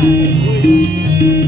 Música hum.